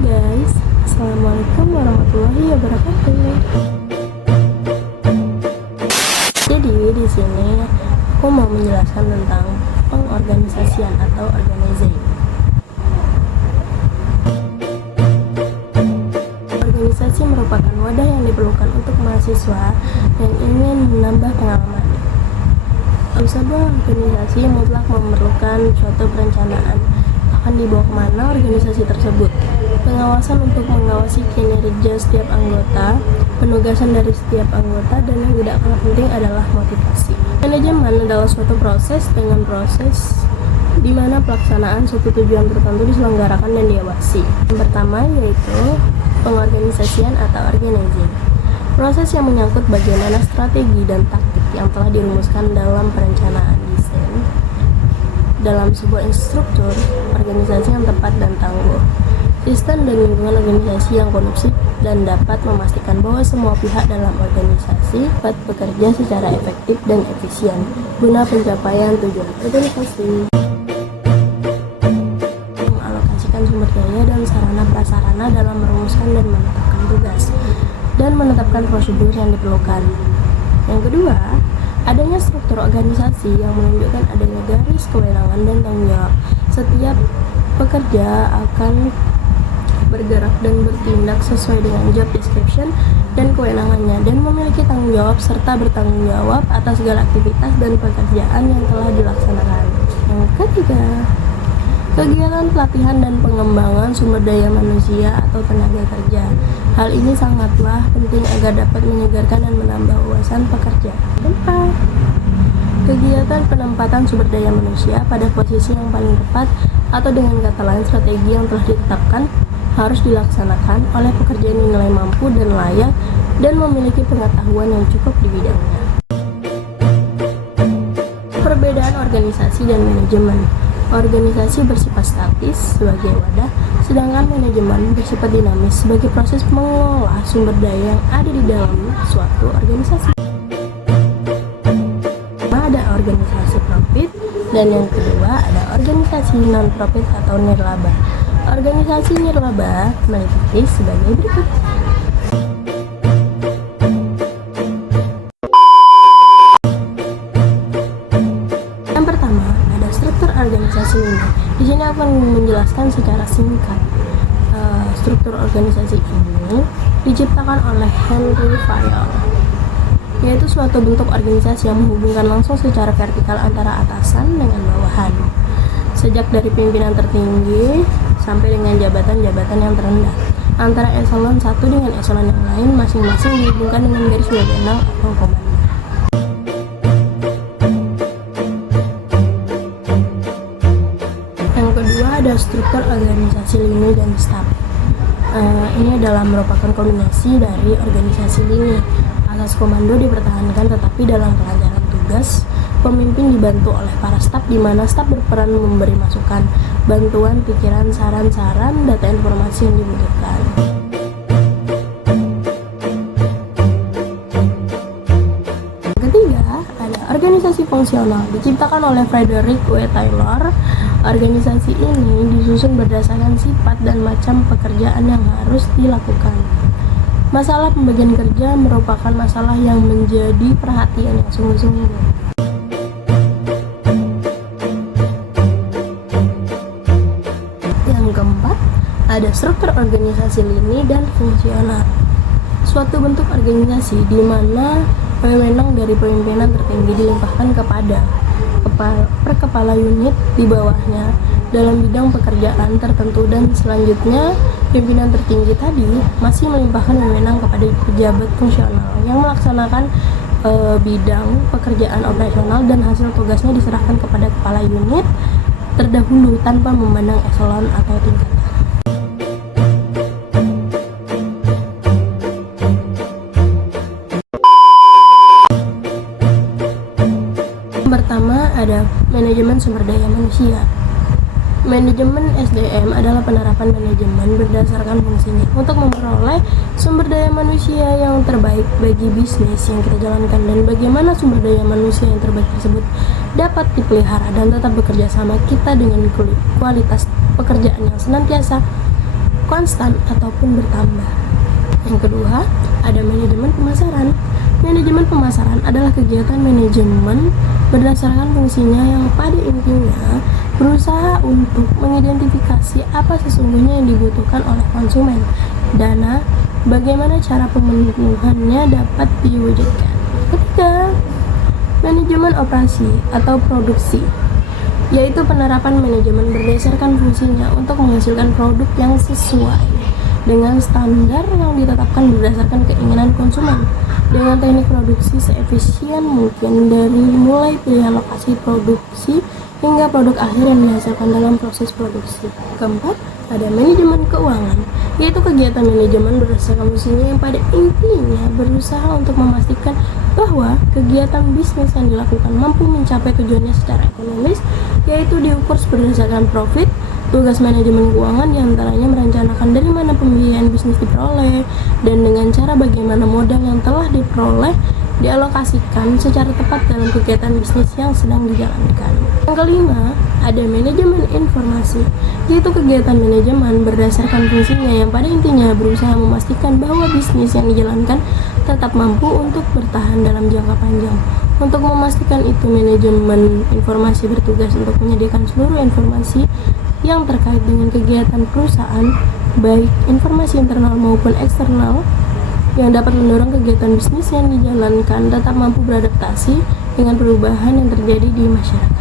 guys, assalamualaikum warahmatullahi wabarakatuh. Jadi di sini aku mau menjelaskan tentang pengorganisasian atau organizing. Organisasi merupakan wadah yang diperlukan untuk mahasiswa yang ingin menambah pengalaman. Sebuah organisasi mutlak memerlukan suatu perencanaan akan dibawa kemana organisasi tersebut, pengawasan untuk mengawasi kinerja setiap anggota, penugasan dari setiap anggota, dan yang tidak kalah penting adalah motivasi. Manajemen adalah suatu proses di mana pelaksanaan suatu tujuan tertentu diselenggarakan dan diawasi. Yang pertama yaitu pengorganisasian atau organizing. Proses yang menyangkut bagaimana strategi dan taktik yang telah dirumuskan dalam perencanaan desain dalam sebuah struktur organisasi yang tepat dan tangguh. Sistem dan lingkungan organisasi yang kondusif dan dapat memastikan bahwa semua pihak dalam organisasi dapat bekerja secara efektif dan efisien guna pencapaian tujuan organisasi. Mengalokasikan sumber daya dan sarana prasarana dalam merumuskan dan menetapkan tugas dan menetapkan prosedur yang diperlukan. Yang kedua, adanya struktur organisasi yang menunjukkan adanya garis kewenangan dan tanggung jawab. Setiap pekerja akan bergerak dan bertindak sesuai dengan job description dan kewenangannya dan memiliki tanggung jawab serta bertanggung jawab atas segala aktivitas dan pekerjaan yang telah dilaksanakan. Yang ketiga, kegiatan pelatihan dan pengembangan sumber daya manusia atau tenaga kerja. Hal ini sangatlah penting agar dapat menyegarkan dan menambah wawasan pekerja. Keempat, kegiatan penempatan sumber daya manusia pada posisi yang paling tepat atau dengan kata lain strategi yang telah ditetapkan harus dilaksanakan oleh pekerja yang dinilai mampu dan layak dan memiliki pengetahuan yang cukup di bidangnya. Perbedaan organisasi dan manajemen. Organisasi bersifat statis sebagai wadah, sedangkan manajemen bersifat dinamis sebagai proses mengelola sumber daya yang ada di dalam suatu organisasi. Ada organisasi profit dan yang kedua ada organisasi non-profit atau nirlaba. Organisasi nirlaba meliputi sebagai berikut. Yang pertama, ada struktur organisasi ini. Di sini aku akan menjelaskan secara singkat. Struktur organisasi ini diciptakan oleh Henry Fayol, yaitu suatu bentuk organisasi yang menghubungkan langsung secara vertikal antara atasan dengan bawahan, sejak dari pimpinan tertinggi sampai dengan jabatan-jabatan yang terendah, antara eselon 1 dengan eselon yang lain, masing-masing dihubungkan dengan garis wewenang atau komando. Yang kedua ada struktur organisasi lini dan staf. Ini adalah merupakan kombinasi dari organisasi lini. Asas komando dipertahankan, tetapi dalam kelancaran tugas, pemimpin dibantu oleh para staf, di mana staf berperan memberi masukan, bantuan, pikiran, saran-saran, data informasi yang dibutuhkan. Ketiga, ada organisasi fungsional diciptakan oleh Frederick W. Taylor. Organisasi ini disusun berdasarkan sifat dan macam pekerjaan yang harus dilakukan. Masalah pembagian kerja merupakan masalah yang menjadi perhatian yang sungguh-sungguh. Yang keempat, ada struktur organisasi lini dan fungsional. Suatu bentuk organisasi di mana wewenang dari pimpinan tertinggi dilimpahkan kepada kepala unit di bawahnya dalam bidang pekerjaan tertentu, dan selanjutnya pimpinan tertinggi tadi masih melimpahkan wewenang kepada pejabat fungsional yang melaksanakan bidang pekerjaan operasional, dan hasil tugasnya diserahkan kepada kepala unit terdahulu tanpa memandang eselon atau tingkatan. Pertama ada manajemen sumber daya manusia. Manajemen SDM adalah penerapan manajemen berdasarkan fungsinya untuk memperoleh sumber daya manusia yang terbaik bagi bisnis yang kita jalankan, dan bagaimana sumber daya manusia yang terbaik tersebut dapat dipelihara dan tetap bekerja sama kita dengan kualitas pekerjaan yang senantiasa konstan ataupun bertambah. Yang kedua, ada manajemen pemasaran. Manajemen pemasaran adalah kegiatan manajemen berdasarkan fungsinya yang pada intinya berusaha untuk mengidentifikasi apa sesungguhnya yang dibutuhkan oleh konsumen, dana, bagaimana cara pemenuhannya dapat diwujudkan. Ketiga, manajemen operasi atau produksi, yaitu penerapan manajemen berdasarkan fungsinya untuk menghasilkan produk yang sesuai dengan standar yang ditetapkan berdasarkan keinginan konsumen dengan teknik produksi seefisien mungkin dari mulai pilihan lokasi produksi hingga produk akhir yang dihasilkan dalam proses produksi. Keempat, ada manajemen keuangan, yaitu kegiatan manajemen berdasarkan fungsinya yang pada intinya berusaha untuk memastikan bahwa kegiatan bisnis yang dilakukan mampu mencapai tujuannya secara ekonomis, yaitu diukur berdasarkan profit. Tugas manajemen keuangan diantaranya merencanakan dari mana pembiayaan bisnis diperoleh dan dengan cara bagaimana modal yang telah diperoleh dialokasikan secara tepat dalam kegiatan bisnis yang sedang dijalankan. Yang kelima, ada manajemen informasi, yaitu kegiatan manajemen berdasarkan fungsinya yang pada intinya berusaha memastikan bahwa bisnis yang dijalankan tetap mampu untuk bertahan dalam jangka panjang. Untuk memastikan itu, manajemen informasi bertugas untuk menyediakan seluruh informasi yang terkait dengan kegiatan perusahaan, baik informasi internal maupun eksternal, yang dapat mendorong kegiatan bisnis yang dijalankan tetap mampu beradaptasi dengan perubahan yang terjadi di masyarakat.